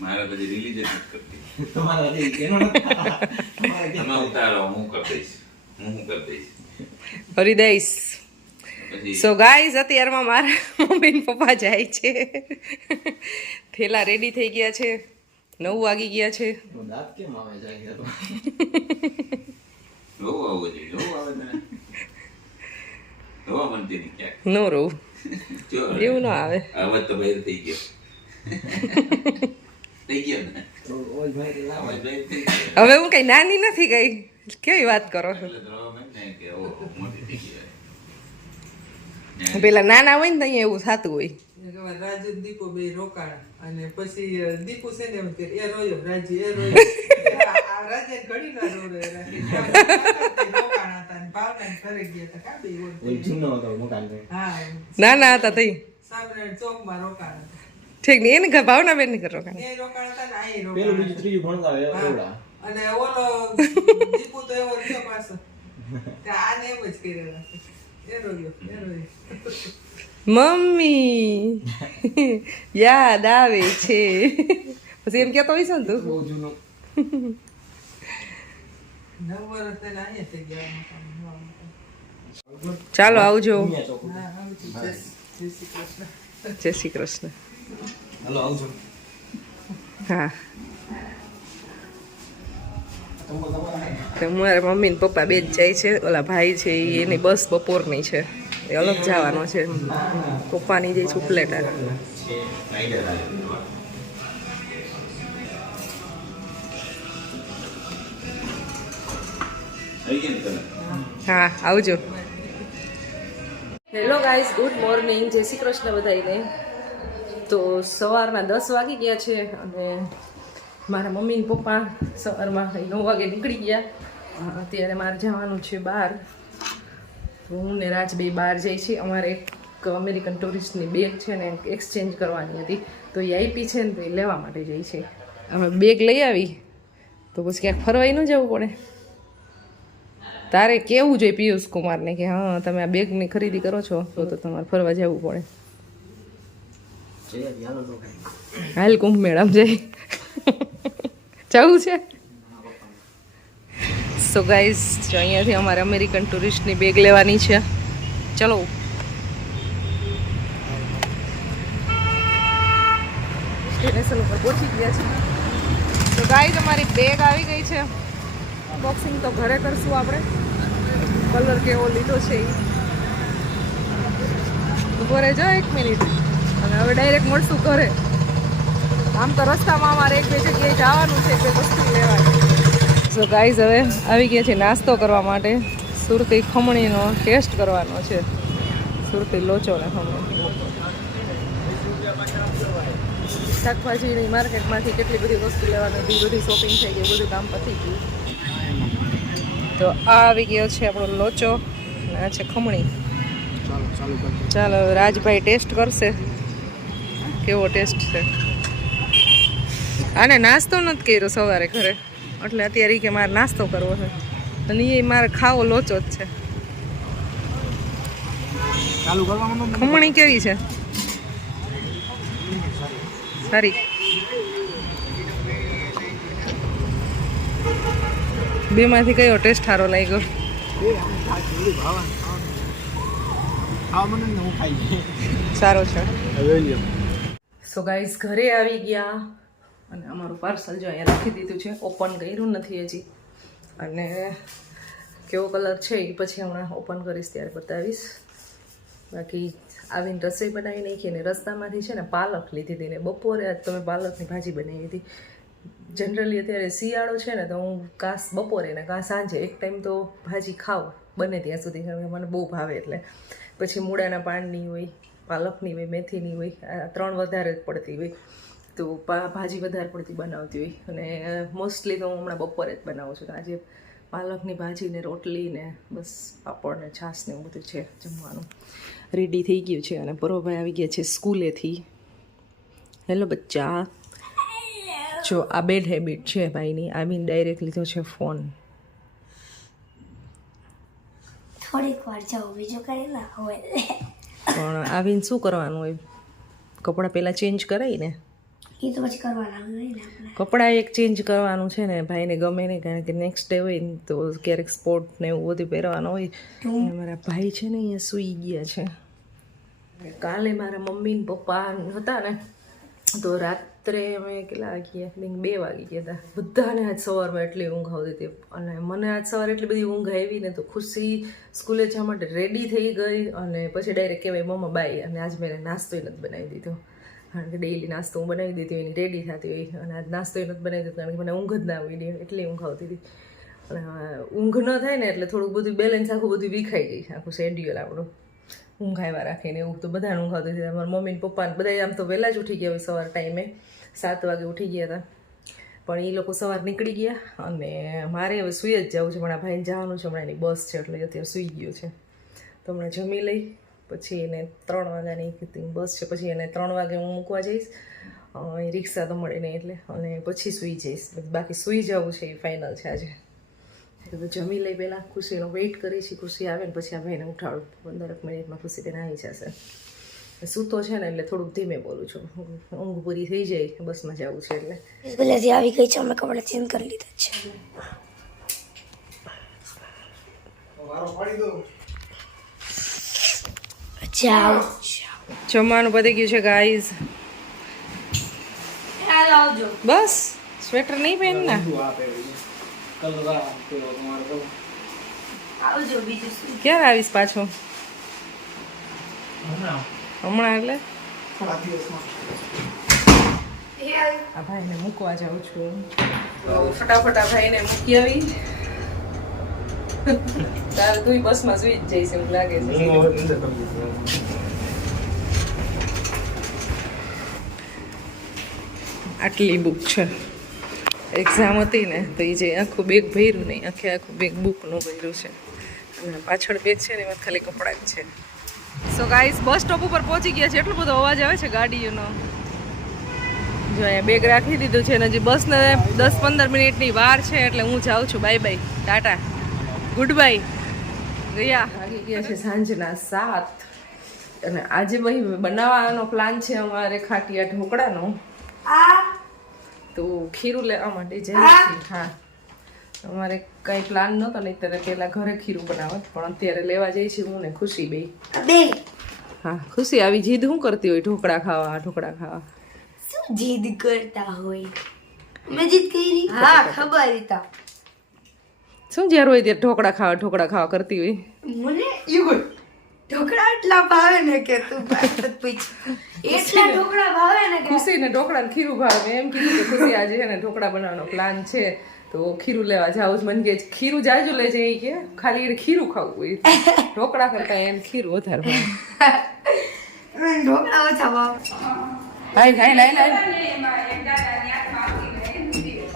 મારા બધી રિલીઝ જ કરતી તમારા જે એનો તમે ઉતારો હું કરી દઈશ હું કરી દઈશ હરિદેશ પછી સો ગાઈઝ અત્યારમાં મારા મમ્મી ને પપ્પા જાય છે થેલા રેડી થઈ ગયા છે 9 વાગી ગયા છે દાંત કેમ આવે જાય તો જોવું આવું છે જોવું આવે તને જોવા મનતી નહીં ક્યાંક નો રહું જો એવું ન આવે અવાજ તો બહાર થઈ ગયો થઈ ગયો ને તો ઓલ ભાઈ લાવ અવાજ બહાર થઈ ગયો હવે હું કઈ નાની નથી ગઈ કેવી વાત કરો છો એટલે તો રોવા માંડ ને કે ઓ મોટી થઈ ગઈ પેલા નાના હોય ને તો અહીંયા એવું થતું હોય રાજુ દીપો બે રોકાણા અને પછી દીપુ છે ને એમ કે એ રોયો રાજી એ રોયો આ રાજે ઘડી ના રોકાણા હતા ને ભાવના ઘરે ગયા હતા કા બે ઓલ જૂનો હતો મકાન ને હા નાના હતા તઈ સાબરડ ચોકમાં રોકાણા ઠીક ને એને ભાવના બેન ની કરો હતા એ રોકાણા હતા ને આ પેલું રોકાણા બીજું ત્રીજું ભણતા હોય એવડા અને ઓલો દીપુ તો એવો રહ્યો પાછો કે આને એમ જ કરેલા એ રોયો મમ્મી યાદ આવે છે પછી એમ કેતો હોય છે ને તું બહુ જૂનો 9 વર્ષ થઈને અહીંયા થઈ ગયા મકાન. ચાલો આવજો દુનિયા ચોક હા આવજો. જય શ્રી કૃષ્ણ. જય શ્રી કૃષ્ણ હાલો આવજો હા તમારા તો મારા મમ્મી ને પપ્પા બે જ જાય છે ઓલા ભાઈ છે ઈ એની બસ બપોરની છે એ અલગ જવાનો છે પપ્પાની જે ઉપલેટા આવી ગયા ને તમે હા આવજો હેલો ગાઈઝ ગુડ મોર્નિંગ જય શ્રી કૃષ્ણ બધાને તો સવારના 10 વાગી ગયા છે અને મારા મમ્મી ને પપ્પા સવારમાં 9 વાગે નીકળી ગયા અત્યારે મારે જવાનું છે બહાર તો હું ને રાજ બે બહાર જઈ છીએ અમારે એક અમેરિકન ટુરિસ્ટની બેગ છે ને એક્સચેન્જ કરવાની હતી તો એ આપી છે ને તો એ લેવા માટે જઈ છે અમે બેગ લઈ આવી તો પછી ક્યાંક ફરવાઈ ન જવું પડે તારે કેવું જોઈએ પિયુષ કુમારને કે હા તમે આ બેગની ખરીદી કરો છો તો તમારે ફરવા જવું પડે જય હાલો તો હાલ કુંભ મેળામાં જઈ જવું છે સો ગાઈઝ અહીંયાથી અમારે અમેરિકન ટુરિસ્ટની બેગ લેવાની છે ચલો ડેસ્ટિનેશન ઉપર પહોંચી ગયા છે તો ગાઈઝ અમારી બેગ આવી ગઈ છે બોક્સિંગ તો ઘરે કરશું આપણે કલર કેવો લીધો છે એ ઘરે જો 1 મિનિટ અને હવે ડાયરેક્ટ મળશું ઘરે આમ તો રસ્તામાં અમારે એક બે જગ્યાએ જવાનું છે તે વસ્તુ લેવાની સો ગાઈઝ હવે આવી ગયા છે નાસ્તો કરવા માટે સુરતી ખમણીનો ટેસ્ટ કરવાનો છે સુરતી લોચો ને ખમણી શાકભાજીની માર્કેટમાંથી કેટલી બધી વસ્તુ લેવાની હતી બધી શોપિંગ થઈ ગઈ બધું કામ પતી ગયું તો આ આવી ગયો છે આપણો લોચો અને આ છે ખમણી ચાલો રાજભાઈ ટેસ્ટ કરશે કેવો ટેસ્ટ છે આને નાસ્તો નથી કર્યો સવારે ઘરે એટલે અત્યારે કે મારે નાસ્તો કરવો છે અને એ મારે ખાવો લોચો જ છે ચાલુ કરવાનું ખમણી કેવી છે સારી બેમાંથી કયો ટેસ્ટ સારો લાગ્યો સારો છે સો ગાઈઝ ઘરે આવી ગયા અને અમારું પાર્સલ જો અહીંયા રાખી દીધું છે ઓપન કર્યું નથી હજી અને કેવો કલર છે એ પછી હમણાં ઓપન કરીશ ત્યારે બતાવીશ બાકી આવીને રસોઈ બનાવી નાખી અને રસ્તામાંથી છે ને પાલક લીધી હતી ને બપોરે આજ તમે પાલકની ભાજી બનાવી હતી જનરલી અત્યારે શિયાળો છે ને તો હું કાં બપોરે ને કાં સાંજે એક ટાઈમ તો ભાજી ખાઉં બને ત્યાં સુધી કારણ કે મને બહુ ભાવે એટલે પછી મૂળાના પાનની હોય પાલકની હોય મેથીની હોય આ 3 વધારે જ પડતી હોય તો ભાજી વધારે પડતી બનાવતી હોય અને મોસ્ટલી તો હું હમણાં બપોરે જ બનાવું છું તો આજે પાલકની ભાજી ને રોટલી ને બસ પાપડ ને છાશ ને એવું બધું છે જમવાનું રેડી થઈ ગયું છે અને પરોભાઈ આવી ગયા છે સ્કૂલેથી હેલો બચ્ચા જો આ બેડ હેબિટ છે ભાઈની આવીને ડાયરેક્ટ લીધો છે ફોન થોડીક વાર જાઉં બીજું કઈ ના હોય પણ આવીને શું કરવાનું હોય કપડાં પહેલાં ચેન્જ કરાવીને એ તો પછી કરવાના હોય ને આપણે. કપડાં એક ચેન્જ કરવાનું છે ને ભાઈને ગમે નહીં, કારણ કે નેક્સ્ટ ડે હોય ને તો ક્યારેક સ્પોર્ટ ને એવું બધું પહેરવાનું હોય. અને મારા ભાઈ છે ને અહીંયા સૂઈ ગયા છે. કાલે મારા મમ્મી ને પપ્પા હતા ને તો રાત્રે અમે કેટલા વાગ્યા, 2 વાગી ગયા હતા. બધાને આજ સવારમાં એટલી ઊંઘ આવતી હતી અને મને આજ સવારે એટલી બધી ઊંઘ આવી ને તો ખુશી સ્કૂલે જવા માટે રેડી થઈ ગઈ અને પછી ડાયરેક્ટ કહેવાય મમ્મા બાય. અને આજ મેં નાસ્તો નથી બનાવી દીધો, કારણ કે ડેઈલી નાસ્તો હું બનાવી દીધી એની રેડી થતી હોય, અને આજ નાસ્તો નથી બનાવી દીધો કારણ કે મને ઊંઘ જ ના આવી, એટલી ઊંઘ આવતી હતી. અને ઊંઘ ન થાય ને એટલે થોડુંક બધું બેલેન્સ આખું બધું વિખાઈ જાય, આખું શેડ્યુલ આપણું ઊંઘ આવ્યા રાખીને એવું તો બધાને ઊંઘ આવતી હતી. મારા મમ્મી ને પપ્પાને બધા આમ તો વહેલા જ ઉઠી ગયા હોય, સવાર ટાઈમે 7 વાગે ઉઠી ગયા હતા, પણ એ લોકો સવાર નીકળી ગયા અને મારે હવે સૂઈ જ જવું છે. પણ આ ભાઈને જવાનું છે, હમણાં એની બસ છે એટલે અત્યારે સૂઈ ગયો છે. તો હમણાં જમી લઈ પછી એને 3 વાગ્યાની બસ છે, પછી એને 3 વાગે હું મૂકવા જઈશ, રિક્ષા તો મળે નહીં એટલે, અને પછી સૂઈ જઈશ. બાકી સૂઈ જવું છે એ ફાઇનલ છે આજે. તો જમી લઈ પહેલાં ખુશીનો વેઇટ કરી છે, ખુશી આવે ને પછી આ ભાઈને ઉઠાડું. 15 મિનિટમાં ખુશી બેન આવી જશે. સૂતો છે ને એટલે થોડુંક ધીમે બોલું છું, ઊંઘ પૂરી થઈ જાય બસમાં જવું છે એટલે. સ્કૂલેથી આવી ગઈ છે, અમે કપડાં ચેન્જ કરી લીધા છે. જાઓ જમવાનું પતી ગયું છે ગાઈઝ. આવજો. બસ સ્વેટર નહીં પહેન ને, આવજો બીજું શું. ક્યારે આવીશ પાછો? હમણાં એટલે આ ભાઈને મૂકવા જાઉં છું. તો ફટાફટ આ ભાઈને મૂકી આવી. તારે તું બસમાં સુઈ જ જઈશ એવું લાગે છે. આટલી બુક છે, એક્ઝામ હતી ને તો એ જે આખું બેગ ભર્યું નહીં, આખું બેગ બુકનું ભર્યું છે. અને પાછળ બેગ છે ને એમાં ખાલી કપડાં જ છે. સો ગાઈસ બસ સ્ટોપ ઉપર પહોંચી ગયા છે. એટલો બધો અવાજ આવે છે ગાડીઓનો. જો અહીંયા બેગ રાખી દીધું છે અને હજી બસને 10-15 મિનિટની વાર છે એટલે હું જાઉં છું. Bye bye, Tata, good bye. ગયા વાગી ગયા છે સાંજના 7 અને આજે ભાઈ બનાવવાનો પ્લાન છે અમારે ખાટિયા ઢોકળાનો. તો ખીરું લેવા માટે જઈએ છીએ. હા, અમારે કંઈ પ્લાન નહોતો નહીં ત્યારે પહેલાં ઘરે ખીરું બનાવત, પણ અત્યારે લેવા જઈએ છીએ હું ને ખુશી બે. હા, ખુશી આવી જીદ શું કરતી હોય? ઢોકળા ખાવા, ઢોકળા ખાવા. શું જીદ કરતા હોય? મેં જીદ કરી? હા, ખબર હતા. શું જ્યારે હોય ત્યારે ઢોકળા ખાવા કરતી હોય? મને એવું ઢોકળા એટલા ભાવે ને કે તું પૂછ. એટલા ઢોકળા ભાવે ને કે ખુશીને ઢોકળા ને ખીરું ભાવે. એમ કીધું કે ખુશી આજે છે ને ઢોકળા બનાવવાનો પ્લાન છે તો ખીરું લેવા જાવ. મને કે ખીરું જાજુ લે છે, કે ખાલી એને ખીરું ખાવું હોય, ઢોકળા કરતા એને ખીરું વધારે ભાવે. ઢોકળા ઓછા ભાવ.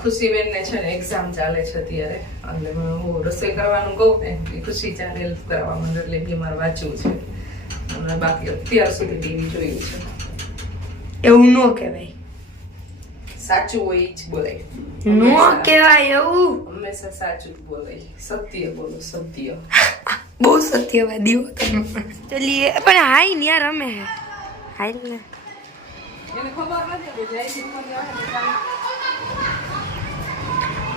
ખુશીબેન ને છે ને એક્ઝામ ચાલે છે અત્યારે, એટલે હું રસોઈ કરવાનું કહું ને કે ખુશી ચાલે હેલ્પ કરાવવા માંડે, એટલે બી મારે વાંચવું છે. અને બાકી અત્યાર સુધી ટીવી જોયું છે. એવું ન કહેવાય. સાચું હોય એ જ બોલાય. ન કહેવાય એવું. હંમેશા સાચું જ બોલાય, સત્ય બોલો, સત્ય. બહુ સત્યવાદી હો તમે. ચલીએ પણ હાઈ ને યાર અમે હાઈ ને એને ખબર નથી કે જાય છે ઉપર જાય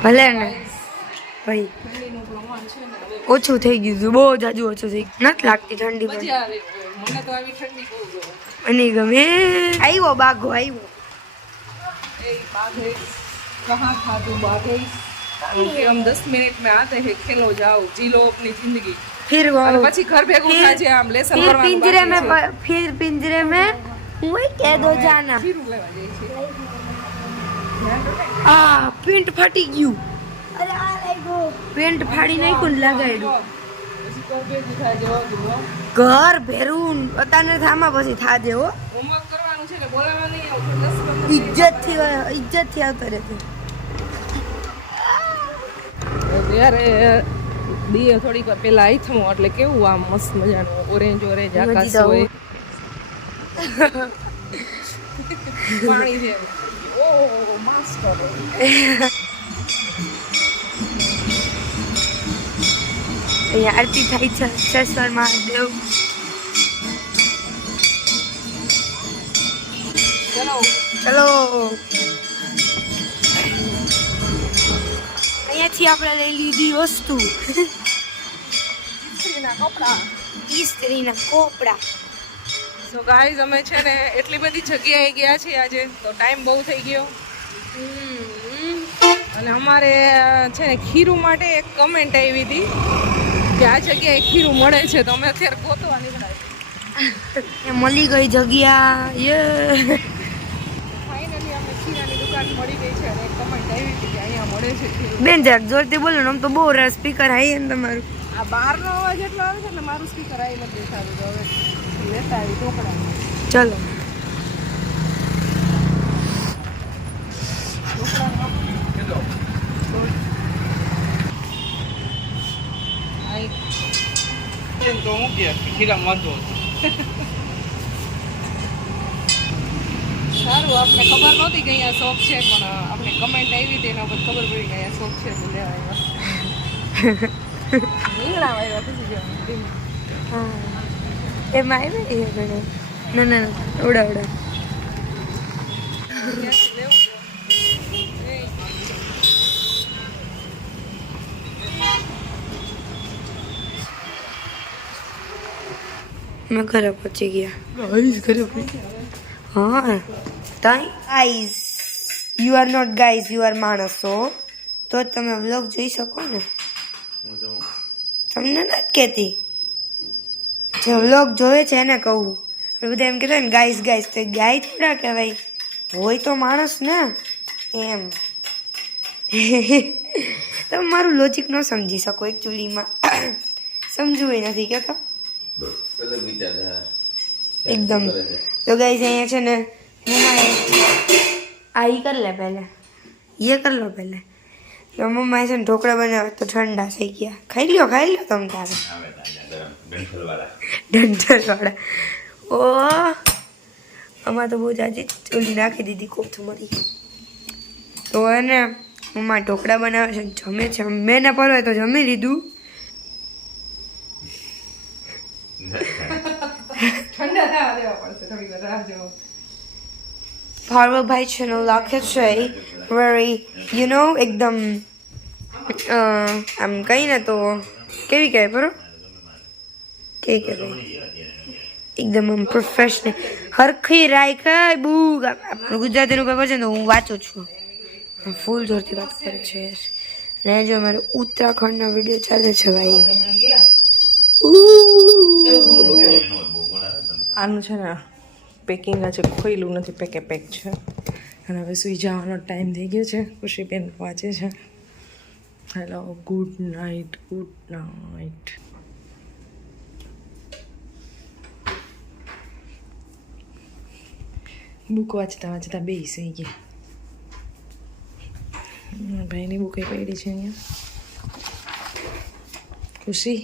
ભલે ને ભાઈ ઠંડીનું પ્રમાણ છે ને હવે ઓછું થઈ ગયું છે, બહુ જાજુ ઓછું થઈ ગયું. નથી લાગતી ઠંડી પણ. મજા આવે. મને તો આવી ઠંડી બહુ ગમે. અને ગમે આવ્યો બાઘો આવ્યો. ए बाघेश कहाँ था तू बाघेश? कि हम 10 मिनट में आते हैं, खेलो जाओ, जी लो अपनी जिंदगी. फिर वो અને પછી ઘર ભેગું થાય છે, આમ લેસન फिर કરવાનું पिंजरे બાકી में છે. फिर पिंजरे में वही कह दो जाना. ખીરું લેવા જાય છે. આ પેન્ટ ફાટી ગયું. અરે આ લાગ્યો પેન્ટ ફાડી નાખ્યું ને લગાડ્યું. પછી ઘર ભેગું થાય જવા દો. ઘર ભેરું અત્યારે થામાં પછી થાજે હો. હોમવર્ક કરવાનું છે ને બોલાવવા નહીં આવતું. ઇજ્જત થી આવતો રહેતો. ત્યારે દીએ થોડીક વાર પેલા આઈથમો એટલે કેવું આમ મસ્ત મજાનું ઓરેન્જ આકાશ હોય, પાણી છે. ઓ માસ્ટર અહીંયા આરતી થાય છે. શેશ્વર મહાદેવ ચલો અહીંયાથી આપણે લઈ લીધી વસ્તુ ઇસ્ત્રીના કપડા. સો ગાઈઝ અમે છે ને એટલી બધી જગ્યાએ ગયા છીએ આજે તો ટાઈમ બહુ થઈ ગયો. અને અમારે છે ને ખીરું માટે એક કમેન્ટ આવી હતી કે આ જગ્યાએ ખીરું મળે છે તો અમે અત્યારે ગોતવા નીકળ્યા. મળી ગઈ જગ્યા ફાઇનલી અમે ખીરાની દુકાન મળી ગઈ છે અને એક કમેન્ટ આવી હતી કે અહીંયા મળે છે ખીરું. બેન જરાક જોરથી બોલો ને આમ તો બહુ સ્પીકર હાઈ ને તમારું. આ બહારનો અવાજ એટલો આવે છે ને મારું સ્પીકર આવી નથી દેખાતું તો હવે લેતા આવી ઢોકળા. ચલો તો હું કે ખીરા વાંધો સારું આપણે ખબર નહોતી કે અહીંયા શોપ છે પણ આપણે કમેન્ટ આવી હતી એના પર ખબર પડી કે અહીંયા શોપ છે તો લેવા આવ્યા. રીંગણા આવ્યા પછી જવાનું. હા એમાં આવે એ ગણે ના ઉડા ઉડા મેં ઘરે પહોંચી ગયા. હા guys you are not guys you are માણસો તો જ તમે વ્લોગ જોઈ શકો ને. તમને નથી કહેતી જે વ્લોગ જોવે છે એને કહું. બધા એમ કહેતા ને ગાઈઝ ગાઈઝ તો ગાય થોડા કહેવાય હોય તો માણસ ને એમ. તમે મારું લોજિક ન સમજી શકો એકચ્યુઅલીમાં સમજવું નથી કહેતો એકદમ. તો ગાઈઝ અહીંયા છે ને મમ્માએ આ ઈ કર લે પહેલે ये कर लो पहले. તો મમ્માએ છે ને ઢોકળા બનાવે તો ઠંડા થઈ ગયા. ખાઈ લ્યો તમે તારે ડંઠલવાળા. ઓ આમાં તો બહુ જાજી ચોલી નાખી દીધી કોથમરી. તો એને મમ્મા ઢોકળા બનાવે છે જમે છે. મેં ને પરવાય તો જમી લીધું. ઠંડા થવા દેવા પડશે થોડી વાર રાહ જોવો. ભાર્ગવભાઈ ચેનલ રાખે છે વેરી યુ નો એકદમ આમ કહીને તો કેવી કહેવાય બરો કેવી કહેવાય એકદમ આમ પ્રોફેશનલ હરખી રાખાય બુક. આપણું ગુજરાતીનું પેપર છે ને તો હું વાંચું છું ફૂલ જોરથી વાત કરે છે. અને જો મારે ઉત્તરાખંડનો વિડીયો ચાલે છે ભાઈ. આનું છે ને પેકિંગ આજે ખોઈલું નથી પેકે પેક છે. અને હવે સુઈ જવાનો ટાઈમ થઈ ગયો છે. ખુશીબેન વાંચે છે. Hello good night good night. Book વાંચતા વાંચતા બે સુઈ ગયા. ભાઈની બુક પડી છે અહીંયા. ખુશી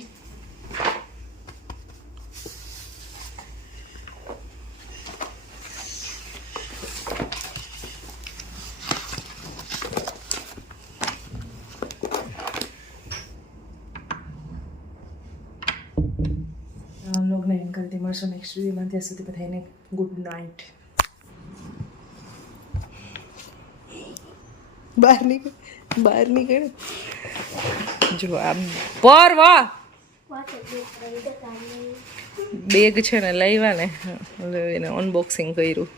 લોગને એમ કરતી મળશો નેક્સ્ટ વિડીયોમાં. ત્યાં સુધી બધાને ગુડ નાઇટ. બહાર નીકળ જો આ પર વાહ બેગ છે ને લાવ્યા ને એને અનબોક્સિંગ કર્યું.